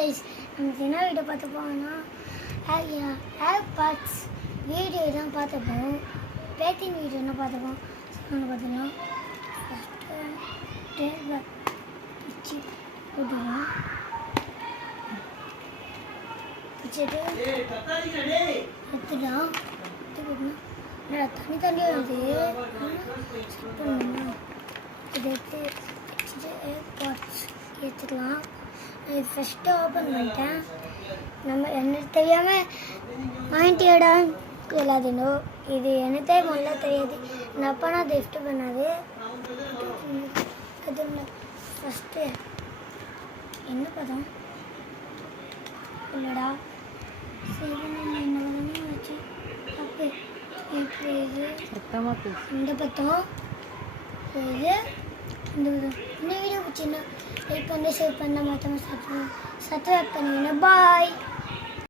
Guys நமக்கு என்ன video பார்த்து போனோம்னா ஹேர் பார்ட்ஸ் வீடியோ தான் பார்த்துப்போம். பேக்கிங் வீடியோ என்ன பார்த்துப்போம் பார்த்துக்கலாம். ஃபஸ்ட்டு பிச்சு போட்டுக்கலாம். பிச்சுட்டு எடுத்துக்கலாம். தண்ணி வருது பண்ணணும். இதை எடுத்து வச்சுட்டு பார்ட்ஸ் எடுத்துக்கலாம். இது ஃபஸ்ட்டு ஓப்பன் பண்ணிட்டேன். நம்ம எனக்கு தெரியாமல் வாங்கிட்டியாடா எல்லாத்தையும். இது எனக்கு முதல்ல தெரியாது. என் அப்பா நான் கிஃப்ட் பண்ணாது. அது ஃபஸ்ட்டு என்ன பதம் இல்லைடா சரி நம்ம என்ன பதமே வச்சு அப்போ எப்படி இது இந்த பத்தம் இது இந்த பதம். இந்த வீடியோ பிடிச்சின்னா லைக் பண்ணி ஷேர் பண்ண மற்றவங்க சப்ஸ்கிரைப் பண்ணிங்கன்னா பாய்.